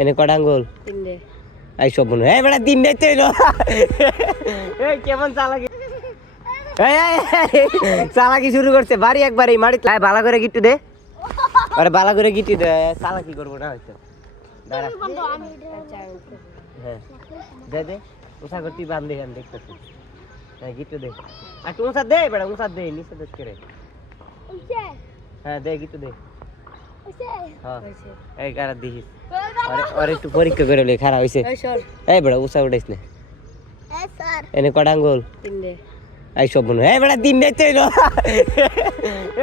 এনে কটা আঙ্গুল? তিনটে। এই সব বন্ধু এই বেটা তিনটে চইল এই কেমন চালাকি চালাকি শুরু করছে বাড়ি একবারই মারি বালা করে গিট্টু দে আরে বালা করে গিট্টু দে চালাকি করবো না হয়তো দাঁড়া হ্যাঁ দে দে উষা করতে বান্ধে আমি দেখতেছি হ্যাঁ গিট্টু দে আর তুই উষা দে বেটা উষা দে নিচে দেখ করে হ্যাঁ দে গিট্টু দে হ্যাঁ এই কারা দিস আর একটু পরীক্ষা করে লে খারাপ হইছে এই বেটা উষা উঠাইস না এনে কটা আঙ্গুল? তিনটে। এই সব বন্ধু এই বেটা তিনটে চইল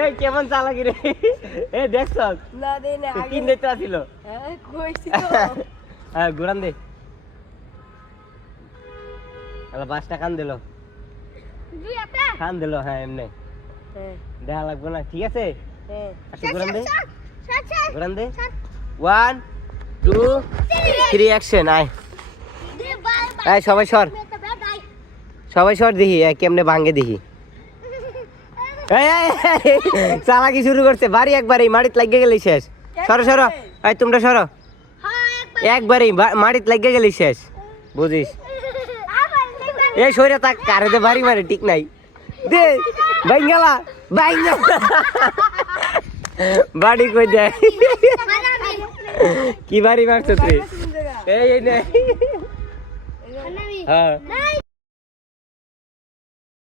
এই কেমন চালাকি রে এই দেখছ না দে না আগে। তিনটে তো আছিল হ্যাঁ কইছি তো। হ্যাঁ ঘুরান দে আলা বাসটা কান দিল কান দিল হ্যাঁ এমনি হ্যাঁ দেখা লাগবে না ঠিক আছে হ্যাঁ। আচ্ছা ঘুরান দে 1 2 3 অ্যাকশন আয় এই সবাই সর দেখি কেমনে ভাঙ্গে দেখি চালাকি শুরু করছে বাড়ি একবারই মাটিত লাগিয়ে গেলি শেষ সরো এই তোমরা সরো একবারই মাটিত লাগিয়ে গেলি শেষ বুঝিস এই সইরা তাক কারে দে বাড়ি মারে ঠিক নাই দে বাইঙ্গালা বাড়ি কই দে কি বাড়ি মারছ তুই এই নে হ্যাঁ